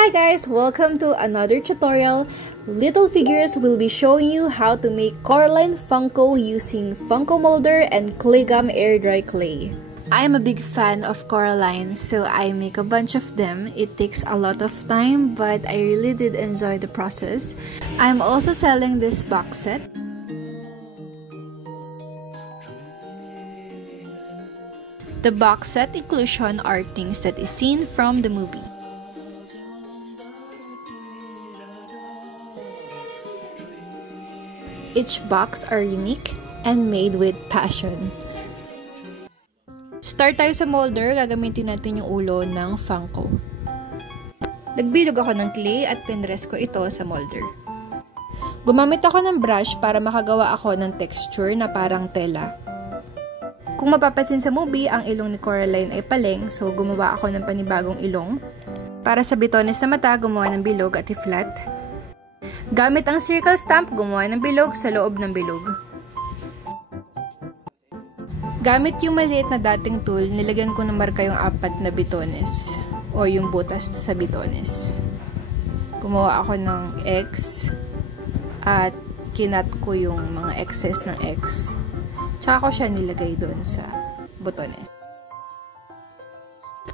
Hi guys! Welcome to another tutorial. Little Figures will be showing you how to make Coraline Funko using Funko Molder and Clay Gum Air Dry Clay. I am a big fan of Coraline, so I make a bunch of them. It takes a lot of time, but I really did enjoy the process. I'm also selling this box set. The box set inclusion are things that is seen from the movie. Each box are unique and made with passion. Start tayo sa molder, gagamitin natin yung ulo ng Funko. Nagbilog ako ng clay at pinrest ko ito sa molder. Gumamit ako ng brush para makagawa ako ng texture na parang tela. Kung mapapansin sa movie, ang ilong ni Coraline ay paleng, so gumawa ako ng panibagong ilong. Para sa bitones na mata, gumawa ng bilog at i-flat. Gamit ang circle stamp, gumawa ng bilog sa loob ng bilog. Gamit yung maliit na dating tool, nilagyan ko ng marka yung 4 na bitones o yung butas to sa bitones. Gumawa ako ng X at kinat ko yung mga excess ng X. Tsaka ko siya nilagay doon sa butones.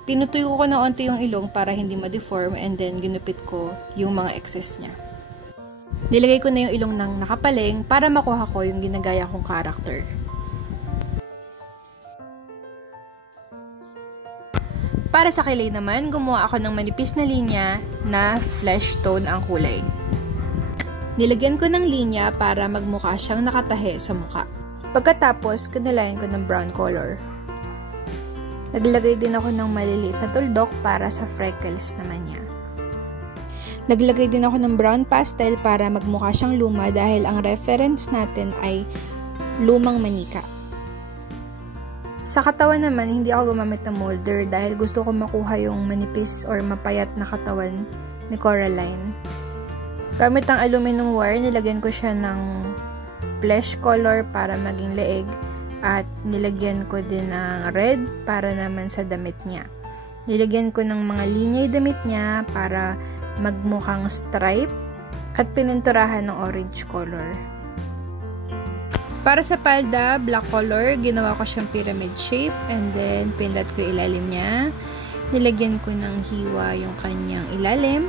Pinutuyo ko na onti yung ilong para hindi ma-deform and then ginupit ko yung mga excess niya. Nilagay ko na yung ilong ng nakapaleng para makuha ko yung ginagaya kong character. Para sa kilay naman, gumawa ako ng manipis na linya na flesh tone ang kulay. Nilagyan ko ng linya para magmukha siyang nakatahe sa mukha. Pagkatapos, kinulayan ko ng brown color. Naglagay din ako ng maliliit na tuldok para sa freckles naman niya. Naglagay din ako ng brown pastel para magmukha siyang luma dahil ang reference natin ay lumang manika. Sa katawan naman, hindi ako gumamit ng molder dahil gusto ko makuha yung manipis or mapayat na katawan ni Coraline. Gamit ang aluminum wire, nilagyan ko siya ng flesh color para maging leeg at nilagyan ko din ng red para naman sa damit niya. Nilagyan ko ng mga linya yung damit niya para magmukhang stripe at pininturahan ng orange color. Para sa palda, black color, ginawa ko siyang pyramid shape and then pindat ko ilalim niya. Nilagyan ko ng hiwa yung kanyang ilalim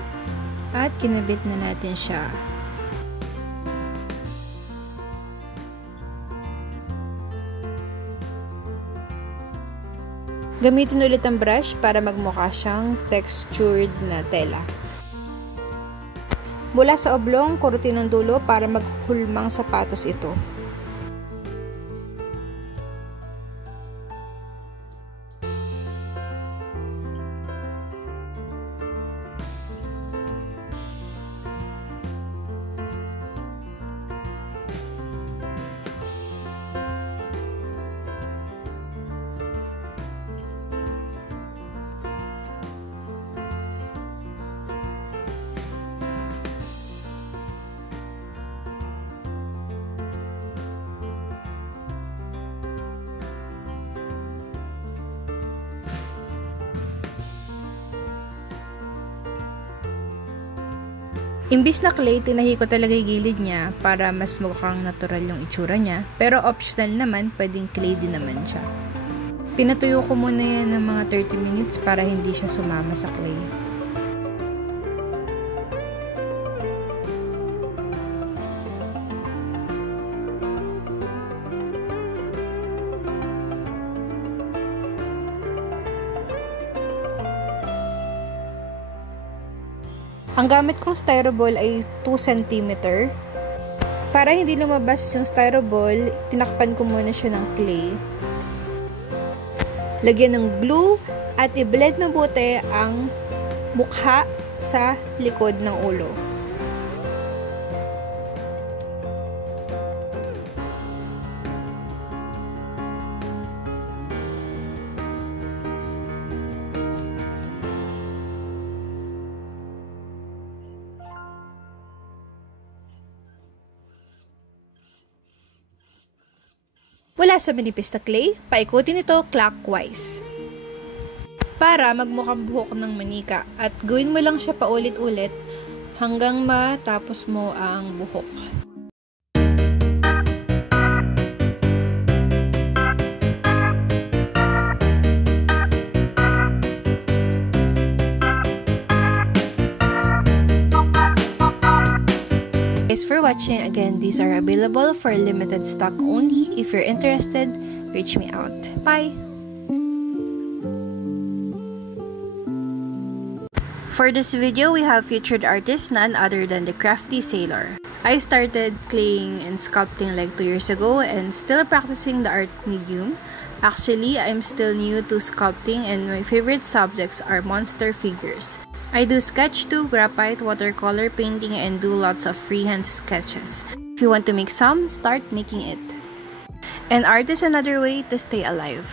at kinabit na natin siya. Gamitin ulit ang brush para magmukha siyang textured na tela. Mula sa oblong, kurutin ng dulo para maghulmang sapatos ito. Imbis na clay, tinahi ko talaga yung gilid niya para mas mukhang natural yung itsura niya. Pero optional naman, pwedeng clay din naman siya. Pinatuyo ko muna yan ng mga 30 minutes para hindi siya sumama sa clay. Ang gamit kong styroball ay 2 cm. Para hindi lumabas yung styroball, tinakpan ko muna siya ng clay. Lagyan ng glue at i-blend mabuti ang mukha sa likod ng ulo. Mula sa manipis na clay, paikutin ito clockwise. para magmukhang buhok ng manika at gawin mo lang siya paulit-ulit hanggang matapos mo ang buhok. Thanks for watching. Again, these are available for limited stock only. If you're interested, reach me out. Bye! For this video, we have featured artist none other than the Crafty Sailor. I started claying and sculpting like 2 years ago and still practicing the art medium. Actually, I'm still new to sculpting and my favorite subjects are monster figures. I do sketch too, graphite, watercolor painting, and do lots of freehand sketches. If you want to make some, start making it. And art is another way to stay alive.